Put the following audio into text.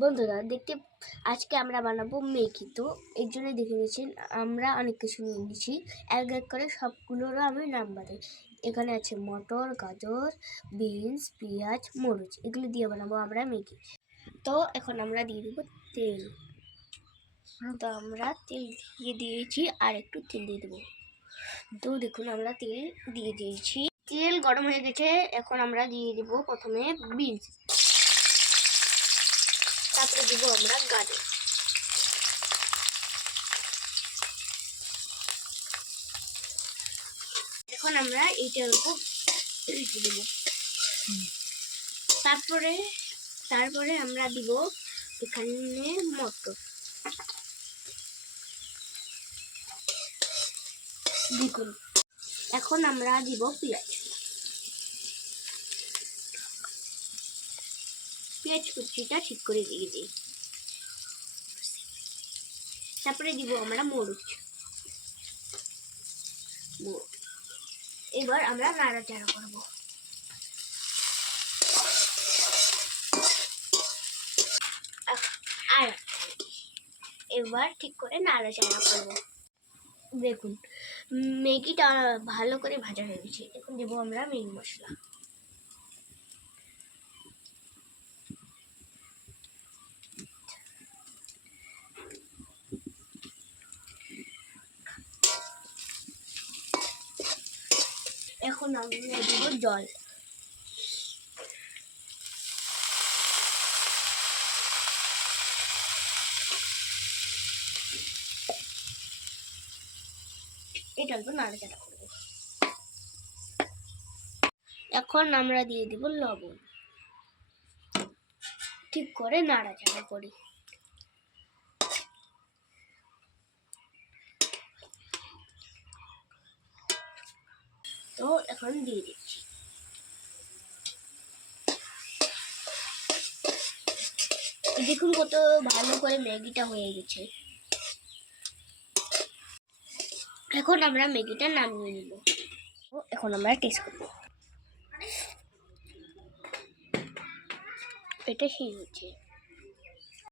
বন্ধুরা দেখতে আজকে আমরা বানাবো ম্যাগি। তো এর জন্য দেখে নিয়েছেন আমরা অনেক কিছু নিয়ে নিয়েছি। এক এক করে সবগুলোরও আমি নাম বানাই। এখানে আছে মটর, গাজর, বিনস, পেঁয়াজ, মরিচ, এগুলো দিয়ে বানাবো আমরা ম্যাগি। তো এখন আমরা দিয়ে দেবো তেল। তো আমরা তেল দিয়ে দিয়েছি, আর একটু তেল দিয়ে দেবো। তো দেখুন আমরা তেল দিয়ে দিয়েছি, তেল গরম হয়ে গেছে। এখন আমরা দিয়ে দেবো প্রথমে বিনস, তারপরে দেবো আমরা গাজর, এখন আমরা এইটার উপর রেখে দেব। তারপরে আমরা দিব এখানে মটর, দেখুন। এখন আমরা দিব পেঁয়াজ কুচিটা ঠিক করে দিয়ে দিই। তারপরে দিব আমরা মরিচ। এবার আমরা নাড়াচাড়া করব। আর এবার ঠিক করে নাড়াচাড়া করব। দেখুন ম্যাগিটা ভালো করে ভাজা হয়ে গেছে। এখন দেবো আমরা ম্যাগি মশলা। এখন আমরা দেবো জল। এটা অল্প নাড়াচাড়া করবো। এখন আমরা দিয়ে দিব লবণ, ঠিক করে নাড়াচাড়া করি। তো এখন দিয়ে দিচ্ছি। দেখুন কত ভালো করে ম্যাগিটা হয়ে গেছে। এখন আমরা ম্যাগিটা নামিয়ে নিব। এখন আমরা টেস্ট করব। এটা সেই হচ্ছে।